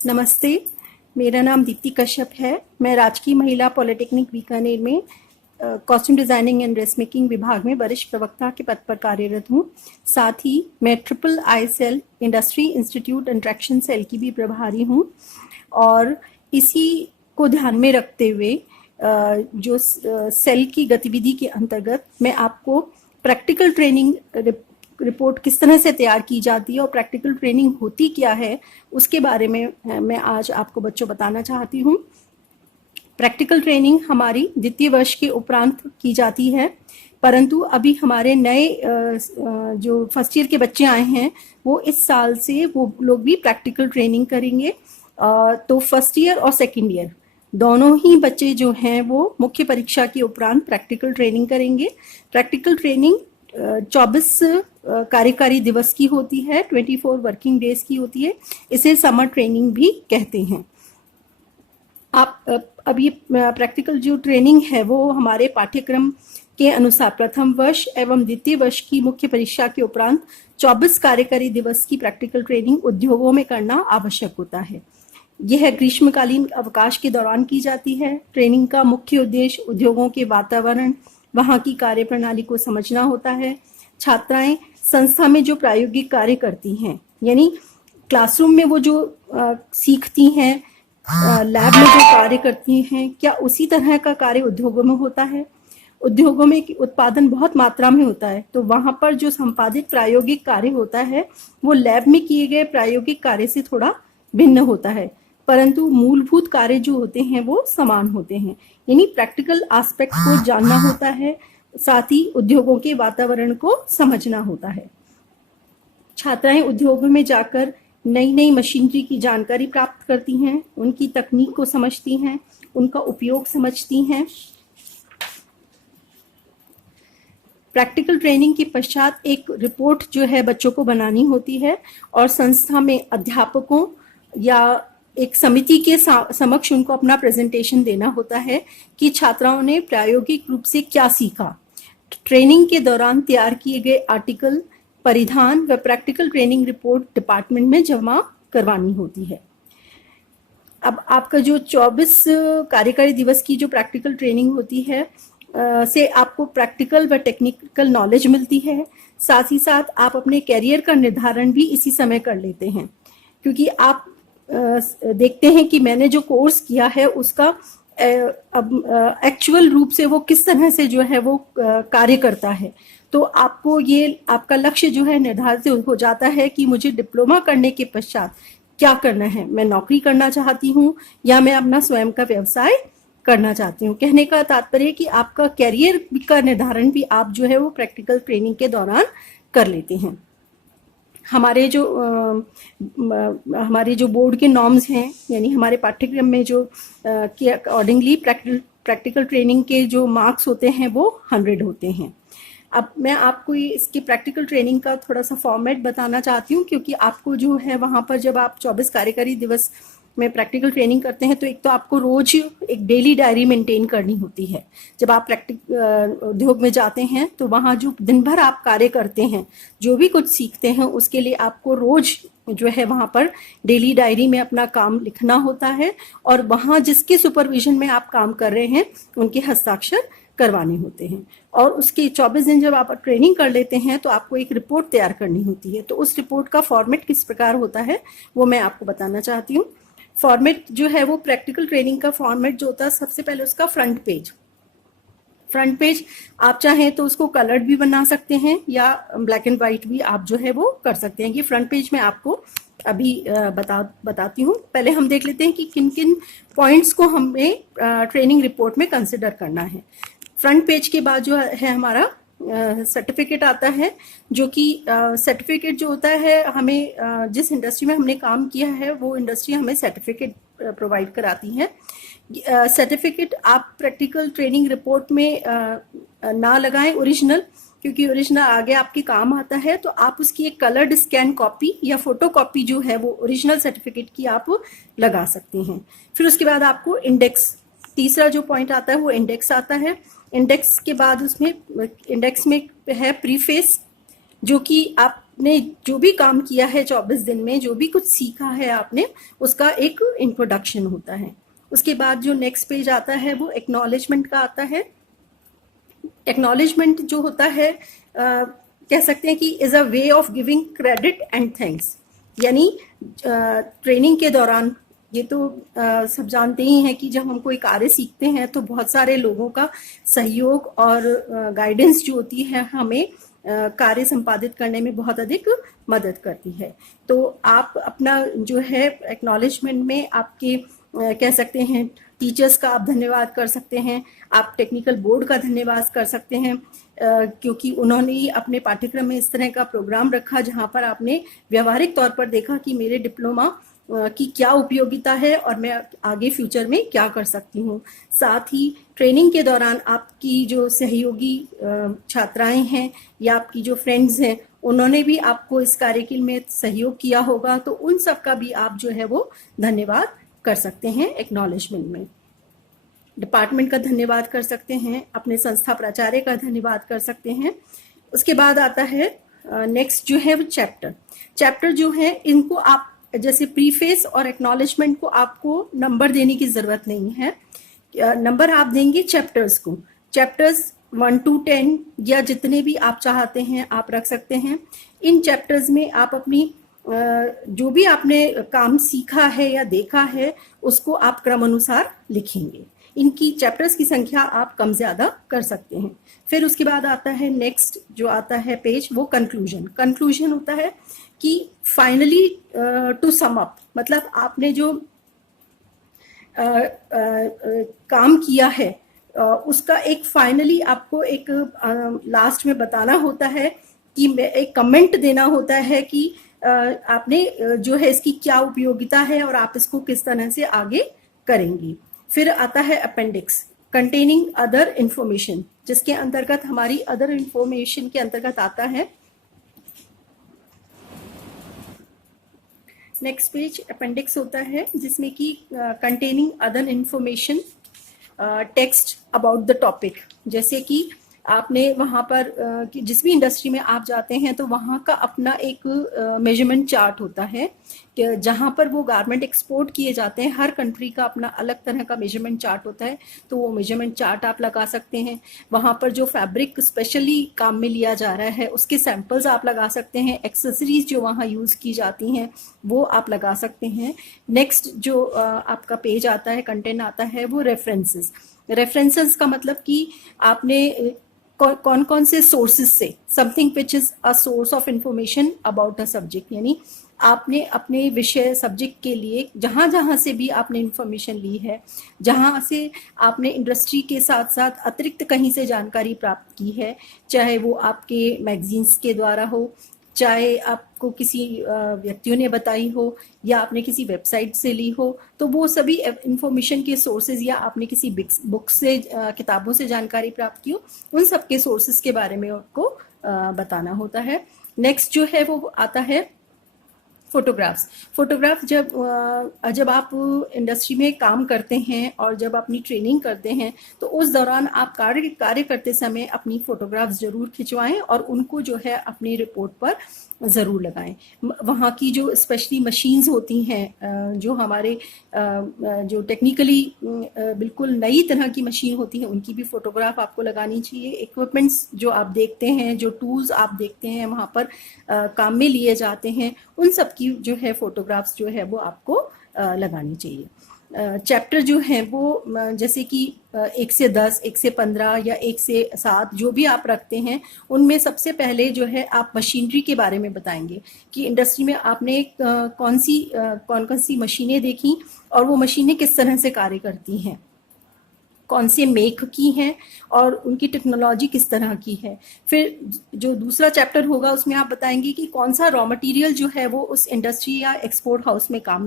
नमस्ते, मेरा नाम दीप्ति कश्यप है। मैं राजकीय महिला पॉलिटेक्निक बीकानेर में costume designing and dress making विभाग में वरिष्ठ प्रवक्ता के पद पर कार्यरत हूँ। साथ ही मैं triple I cell industry institute interaction cell की भी प्रभारी हूँ और इसी को ध्यान में रखते हुए जो सेल की गतिविधि के अंतर्गत मैं आपको प्रैक्टिकल ट्रेनिंग रिपोर्ट किस तरह से तैयार की जाती है और प्रैक्टिकल ट्रेनिंग होती क्या है उसके बारे में मैं आज आपको बच्चों बताना चाहती हूँ। प्रैक्टिकल ट्रेनिंग हमारी द्वितीय वर्ष के उपरांत की जाती है, परंतु अभी हमारे नए जो फर्स्ट ईयर के बच्चे आए हैं वो इस साल से वो लोग भी प्रैक्टिकल ट्रेनिंग करेंगे। तो फर्स्ट ईयर और सेकेंड ईयर दोनों ही बच्चे जो हैं वो मुख्य परीक्षा के उपरांत प्रैक्टिकल ट्रेनिंग करेंगे। प्रैक्टिकल ट्रेनिंग 24 कार्यकारी दिवस की होती है, 24 वर्किंग डेज की होती है। इसे समर ट्रेनिंग भी कहते हैं। अब ये प्रैक्टिकल जो ट्रेनिंग है वो हमारे पाठ्यक्रम के अनुसार प्रथम वर्ष एवं द्वितीय वर्ष की मुख्य परीक्षा के उपरांत 24 कार्यकारी दिवस की प्रैक्टिकल ट्रेनिंग उद्योगों में करना आवश्यक होता है। यह ग्रीष्मकालीन अवकाश के दौरान की जाती है। ट्रेनिंग का मुख्य उद्देश्य उद्योगों के वातावरण, वहाँ की कार्यप्रणाली को समझना होता है। छात्राएं संस्था में जो प्रायोगिक कार्य करती हैं, यानी क्लासरूम में वो जो सीखती हैं, लैब में जो कार्य करती हैं, क्या उसी तरह का कार्य उद्योगों में होता है? उद्योगों में उत्पादन बहुत मात्रा में होता है, तो वहाँ पर जो संपादित प्रायोगिक कार्य होता है वो लैब में किए गए प्रायोगिक कार्य से थोड़ा भिन्न होता है, परंतु मूलभूत कार्य जो होते हैं वो समान होते हैं। यानी प्रैक्टिकल एस्पेक्ट को जानना होता है, साथ ही उद्योगों के वातावरण को समझना होता है। छात्राएं उद्योगों में जाकर नई नई मशीनरी की जानकारी प्राप्त करती हैं, उनकी तकनीक को समझती हैं, उनका उपयोग समझती हैं। प्रैक्टिकल ट्रेनिंग के पश्चात एक रिपोर्ट जो है बच्चों को बनानी होती है और संस्था में अध्यापकों या एक समिति के समक्ष उनको अपना प्रेजेंटेशन देना होता है कि छात्राओं ने प्रायोगिक रूप से क्या सीखा। ट्रेनिंग के दौरान तैयार किए गए आर्टिकल, परिधान व प्रैक्टिकल ट्रेनिंग रिपोर्ट डिपार्टमेंट में जमा करवानी होती है। अब आपका जो 24 कार्यकारी दिवस की जो प्रैक्टिकल ट्रेनिंग होती है से आपको प्रैक्टिकल व टेक्निकल नॉलेज मिलती है। साथ ही साथ आप अपने कैरियर का निर्धारण भी इसी समय कर लेते हैं, क्योंकि आप देखते हैं कि मैंने जो कोर्स किया है उसका अब एक्चुअल रूप से वो किस तरह से जो है वो कार्य करता है। तो आपको ये आपका लक्ष्य जो है निर्धारित हो जाता है कि मुझे डिप्लोमा करने के पश्चात क्या करना है। मैं नौकरी करना चाहती हूँ या मैं अपना स्वयं का व्यवसाय करना चाहती हूँ। कहने का तात्पर्य कि आपका कैरियर का निर्धारण भी आप जो है वो प्रैक्टिकल ट्रेनिंग के दौरान कर लेते हैं। हमारे जो बोर्ड के नॉर्म्स हैं, यानी हमारे पाठ्यक्रम में जो के अकॉर्डिंगली प्रैक्टिकल ट्रेनिंग के जो मार्क्स होते हैं वो 100 होते हैं। अब मैं आपको इसकी प्रैक्टिकल ट्रेनिंग का थोड़ा सा फॉर्मेट बताना चाहती हूँ, क्योंकि आपको जो है वहाँ पर जब आप 24 कार्यकारी दिवस में प्रैक्टिकल ट्रेनिंग करते हैं तो एक तो आपको रोज एक डेली डायरी मेंटेन करनी होती है। जब आप उद्योग में जाते हैं तो वहाँ जो दिन भर आप कार्य करते हैं, जो भी कुछ सीखते हैं, उसके लिए आपको रोज जो है वहाँ पर डेली डायरी में अपना काम लिखना होता है और वहाँ जिसके सुपरविजन में आप काम कर रहे हैं उनके हस्ताक्षर करवाने होते हैं। और उसके 24 दिन जब आप ट्रेनिंग कर लेते हैं तो आपको एक रिपोर्ट तैयार करनी होती है। तो उस रिपोर्ट का फॉर्मेट किस प्रकार होता है वो मैं आपको बताना चाहती हूँ। फॉर्मेट जो है वो प्रैक्टिकल ट्रेनिंग का फॉर्मेट जो होता है, सबसे पहले उसका फ्रंट पेज आप चाहें तो उसको कलर्ड भी बना सकते हैं या ब्लैक एंड व्हाइट भी आप जो है वो कर सकते हैं। ये फ्रंट पेज में आपको अभी बताती हूँ। पहले हम देख लेते हैं कि किन किन पॉइंट्स को हमें ट्रेनिंग रिपोर्ट में कंसिडर करना है। फ्रंट पेज के बाद जो है हमारा सर्टिफिकेट आता है, जो कि सर्टिफिकेट जो होता है हमें जिस इंडस्ट्री में हमने काम किया है वो इंडस्ट्री हमें सर्टिफिकेट प्रोवाइड कराती है। सर्टिफिकेट आप प्रैक्टिकल ट्रेनिंग रिपोर्ट में ना लगाएं ओरिजिनल, क्योंकि ओरिजिनल आगे आपके काम आता है। तो आप उसकी एक कलर्ड स्कैन कॉपी या फोटो कॉपी जो है वो ओरिजिनल सर्टिफिकेट की आप लगा सकते हैं। फिर उसके बाद आपको इंडेक्स, तीसरा जो पॉइंट आता है वो इंडेक्स आता है। इंडेक्स के बाद उसमें इंडेक्स में है प्रीफेस, जो कि आप ने जो भी काम किया है 24 दिन में, जो भी कुछ सीखा है आपने, उसका एक इंट्रोडक्शन होता है। उसके बाद जो नेक्स्ट पेज आता है वो एक्नॉलेजमेंट का आता है। एक्नॉलेजमेंट जो होता है कह सकते हैं कि is a way of giving credit and thanks. यानी ट्रेनिंग के दौरान, ये तो सब जानते ही हैं कि जब हम कोई कार्य सीखते हैं तो बहुत सारे लोगों का सहयोग और गाइडेंस जो होती है हमें कार्य संपादित करने में बहुत अधिक मदद करती है। तो आप अपना जो है एक्नॉलेजमेंट में आपके कह सकते हैं टीचर्स का आप धन्यवाद कर सकते हैं, आप टेक्निकल बोर्ड का धन्यवाद कर सकते हैं, क्योंकि उन्होंने ही अपने पाठ्यक्रम में इस तरह का प्रोग्राम रखा जहां पर आपने व्यवहारिक तौर पर देखा कि मेरे डिप्लोमा की क्या उपयोगिता है और मैं आगे फ्यूचर में क्या कर सकती हूँ। साथ ही ट्रेनिंग के दौरान आपकी जो सहयोगी छात्राएं हैं या आपकी जो फ्रेंड्स हैं, उन्होंने भी आपको इस कार्यक्रम में सहयोग किया होगा, तो उन सब का भी आप जो है वो धन्यवाद कर सकते हैं एक्नॉलेजमेंट में। डिपार्टमेंट का धन्यवाद कर सकते हैं, अपने संस्था प्राचार्य का धन्यवाद कर सकते हैं। उसके बाद आता है नेक्स्ट जो है वो चैप्टर जो है इनको आप जैसे प्रीफेस और एक्नॉलेजमेंट को आपको नंबर देने की जरूरत नहीं है। नंबर आप देंगे चैप्टर्स को, चैप्टर्स 1 to 10 या जितने भी आप चाहते हैं आप रख सकते हैं। इन चैप्टर्स में आप अपनी जो भी आपने काम सीखा है या देखा है उसको आप क्रम अनुसार लिखेंगे। इनकी चैप्टर्स की संख्या आप कम ज्यादा कर सकते हैं। फिर उसके बाद आता है नेक्स्ट जो आता है पेज वो कंक्लूजन होता है कि फाइनली टू सम अप, मतलब आपने जो काम किया है उसका एक फाइनली आपको एक लास्ट में बताना होता है कि एक कमेंट देना होता है कि आपने जो है इसकी क्या उपयोगिता है और आप इसको किस तरह से आगे करेंगी। फिर आता है अपेंडिक्स कंटेनिंग अदर इंफॉर्मेशन, जिसके अंतर्गत हमारी अदर इंफॉर्मेशन के अंतर्गत आता है नेक्स्ट पेज अपेंडिक्स होता है, जिसमें कि containing other information text about the topic. जैसे कि आपने वहाँ पर जिस भी इंडस्ट्री में आप जाते हैं तो वहाँ का अपना एक मेजरमेंट चार्ट होता है कि जहाँ पर वो गारमेंट एक्सपोर्ट किए जाते हैं, हर कंट्री का अपना अलग तरह का मेजरमेंट चार्ट होता है, तो वो मेजरमेंट चार्ट आप लगा सकते हैं। वहाँ पर जो फैब्रिक स्पेशली काम में लिया जा रहा है उसके सैंपल्स आप लगा सकते हैं। एक्सेसरीज जो वहाँ यूज़ की जाती हैं वो आप लगा सकते हैं। नेक्स्ट जो आपका पेज आता है, कंटेंट आता है, वो रेफरेंसेस का मतलब कि आपने कौन कौन से सोर्सेज से, something which is a source of information about a subject, यानी आपने अपने विषय सब्जेक्ट के लिए जहाँ जहाँ से भी आपने इंफॉर्मेशन ली है, जहाँ से आपने इंडस्ट्री के साथ साथ अतिरिक्त कहीं से जानकारी प्राप्त की है, चाहे वो आपके मैगजीन्स के द्वारा हो, चाहे आपको किसी व्यक्तियों ने बताई हो या आपने किसी वेबसाइट से ली हो, तो वो सभी इंफॉर्मेशन के सोर्सेज या आपने किसी बुक से किताबों से जानकारी प्राप्त की हो, उन सब के सोर्सेज के बारे में आपको बताना होता है। नेक्स्ट जो है वो आता है फोटोग्राफ्स। जब आप इंडस्ट्री में काम करते हैं और जब अपनी ट्रेनिंग करते हैं तो उस दौरान आप कार्य करते समय अपनी फोटोग्राफ्स जरूर खिंचवाएं और उनको जो है अपनी रिपोर्ट पर ज़रूर लगाएं। वहाँ की जो स्पेशली मशीन्स होती हैं, जो हमारे जो टेक्निकली बिल्कुल नई तरह की मशीन होती है, उनकी भी फोटोग्राफ आपको लगानी चाहिए। इक्विपमेंट्स जो आप देखते हैं, जो टूल्स आप देखते हैं वहाँ पर काम में लिए जाते हैं, उन सब की जो है फोटोग्राफ्स जो है वो आपको लगानी चाहिए। चैप्टर जो है वो जैसे कि 1 से 10, 1 से 15 या 1 से 7 जो भी आप रखते हैं, उनमें सबसे पहले जो है आप मशीनरी के बारे में बताएंगे कि इंडस्ट्री में आपने कौन कौन सी मशीनें देखी और वो मशीनें किस तरह से कार्य करती हैं, कौन से मेक की हैं और उनकी टेक्नोलॉजी किस तरह की है। फिर जो दूसरा चैप्टर होगा उसमें आप बताएंगे कि कौन सा रॉ मटेरियल जो है वो उस इंडस्ट्री या एक्सपोर्ट हाउस में काम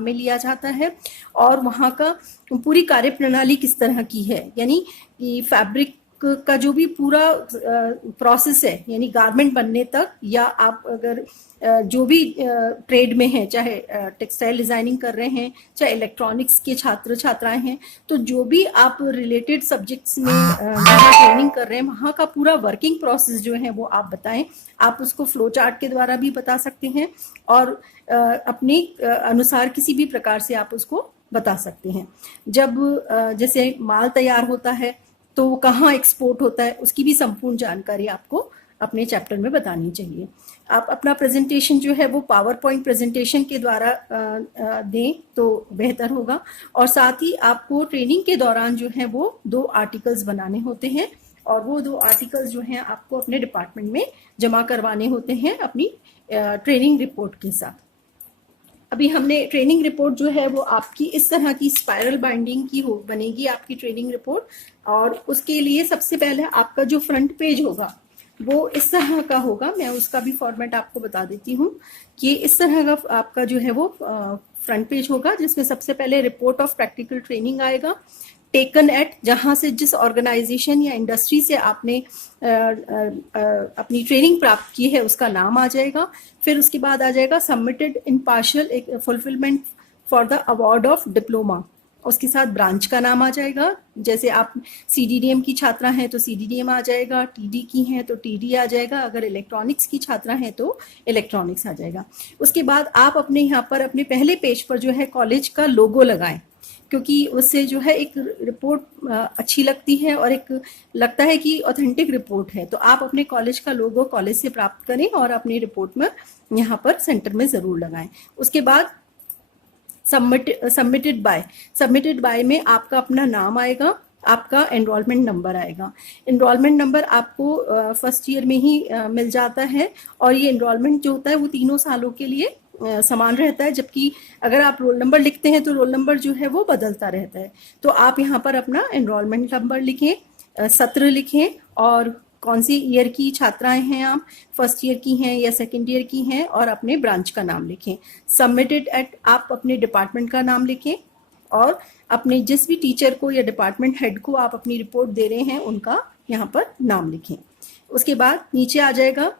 में लिया जाता है और वहाँ का पूरी कार्य प्रणाली किस तरह की है, यानी कि फैब्रिक का जो भी पूरा प्रोसेस है, यानी गारमेंट बनने तक, या आप अगर जो भी ट्रेड में हैं, चाहे टेक्सटाइल डिजाइनिंग कर रहे हैं, चाहे इलेक्ट्रॉनिक्स के छात्र छात्राएं हैं, तो जो भी आप रिलेटेड सब्जेक्ट्स में ट्रेनिंग कर रहे हैं, वहाँ का पूरा वर्किंग प्रोसेस जो है वो आप बताएं। आप उसको फ्लो चार्ट के द्वारा भी बता सकते हैं और अपने अनुसार किसी भी प्रकार से आप उसको बता सकते हैं। जब जैसे माल तैयार होता है तो वो कहाँ एक्सपोर्ट होता है, उसकी भी संपूर्ण जानकारी आपको अपने चैप्टर में बतानी चाहिए। आप अपना प्रेजेंटेशन जो है वो पावर पॉइंट प्रेजेंटेशन के द्वारा दें तो बेहतर होगा। और साथ ही आपको ट्रेनिंग के दौरान जो है वो 2 आर्टिकल्स बनाने होते हैं, और वो 2 आर्टिकल्स जो हैं आपको अपने डिपार्टमेंट में जमा करवाने होते हैं अपनी ट्रेनिंग रिपोर्ट के साथ। अभी हमने ट्रेनिंग रिपोर्ट जो है वो आपकी इस तरह की स्पाइरल बाइंडिंग की बनेगी आपकी ट्रेनिंग रिपोर्ट। और उसके लिए सबसे पहले आपका जो फ्रंट पेज होगा वो इस तरह का होगा। मैं उसका भी फॉर्मेट आपको बता देती हूँ कि इस तरह का आपका जो है वो फ्रंट पेज होगा, जिसमें सबसे पहले रिपोर्ट ऑफ प्रैक्टिकल ट्रेनिंग आएगा, टेकन एट, जहां से जिस ऑर्गेनाइजेशन या इंडस्ट्री से आपने अपनी ट्रेनिंग प्राप्त की है उसका नाम आ जाएगा। फिर उसके बाद आ जाएगा submitted in partial fulfilment for the award of diploma, उसके साथ ब्रांच का नाम आ जाएगा। जैसे आप CDDM की छात्रा हैं तो CDDM आ जाएगा, TD की हैं तो TD आ जाएगा, अगर इलेक्ट्रॉनिक्स की छात्रा हैं तो इलेक्ट्रॉनिक्स आ जाएगा। उसके बाद आप अपने यहाँ पर अपने पहले पेज पर जो है कॉलेज का लोगो लगाएं, क्योंकि उससे जो है एक रिपोर्ट अच्छी लगती है और एक लगता है कि ऑथेंटिक रिपोर्ट है। तो आप अपने कॉलेज का लोगो कॉलेज से प्राप्त करें और अपनी रिपोर्ट में यहाँ पर सेंटर में जरूर लगाएं। उसके बाद सबमिटेड बाय में आपका अपना नाम आएगा, आपका एनरोलमेंट नंबर आएगा। एनरोलमेंट नंबर आपको फर्स्ट ईयर में ही मिल जाता है, और ये एनरोलमेंट जो होता है वो 3 सालों के लिए समान रहता है, जबकि अगर आप रोल नंबर लिखते हैं तो रोल नंबर जो है वो बदलता रहता है। तो आप यहाँ पर अपना एनरोलमेंट नंबर लिखें, सत्र लिखें, और कौन सी ईयर की छात्राएं हैं, आप फर्स्ट ईयर की हैं या सेकेंड ईयर की हैं, और अपने ब्रांच का नाम लिखें। सबमिटेड एट, आप अपने डिपार्टमेंट का नाम लिखें, और अपने जिस भी टीचर को या डिपार्टमेंट हेड को आप अपनी रिपोर्ट दे रहे हैं उनका यहाँ पर नाम लिखें। उसके बाद नीचे आ जाएगा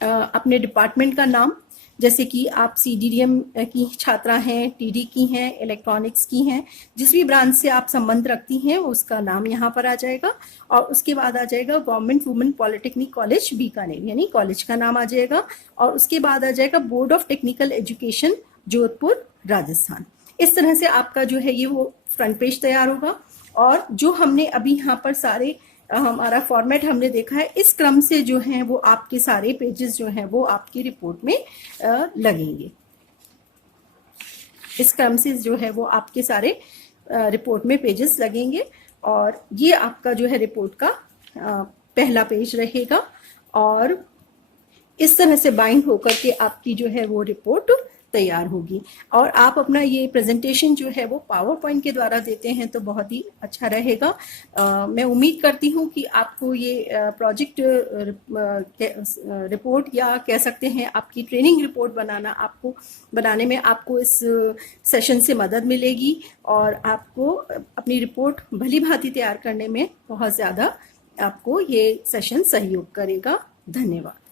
अपने डिपार्टमेंट का नाम, जैसे कि आप CDDM की छात्रा हैं, TD की हैं, इलेक्ट्रॉनिक्स की हैं, जिस भी ब्रांच से आप संबंध रखती हैं उसका नाम यहाँ पर आ जाएगा। और उसके बाद आ जाएगा government women polytechnic college Bikaner, यानी कॉलेज का नाम आ जाएगा। और उसके बाद आ जाएगा board of technical education Jodhpur Rajasthan. इस तरह से आपका जो है ये वो फ्रंट पेज तैयार होगा। और जो हमने अभी यहाँ पर सारे हमारा फॉर्मेट हमने देखा है, इस क्रम से जो है वो आपके सारे पेजेस जो हैं वो आपकी रिपोर्ट में लगेंगे। इस क्रम से जो है वो आपके सारे रिपोर्ट में पेजेस लगेंगे, और ये आपका जो है रिपोर्ट का पहला पेज रहेगा। और इस तरह से बाइंड होकर के आपकी जो है वो रिपोर्ट तैयार होगी। और आप अपना ये प्रेजेंटेशन जो है वो पावर पॉइंट के द्वारा देते हैं तो बहुत ही अच्छा रहेगा। मैं उम्मीद करती हूँ कि आपको ये प्रोजेक्ट रिपोर्ट या कह सकते हैं आपकी ट्रेनिंग रिपोर्ट बनाने में आपको इस सेशन से मदद मिलेगी, और आपको अपनी रिपोर्ट भली भांति तैयार करने में बहुत ज़्यादा आपको ये सेशन सहयोग करेगा। धन्यवाद।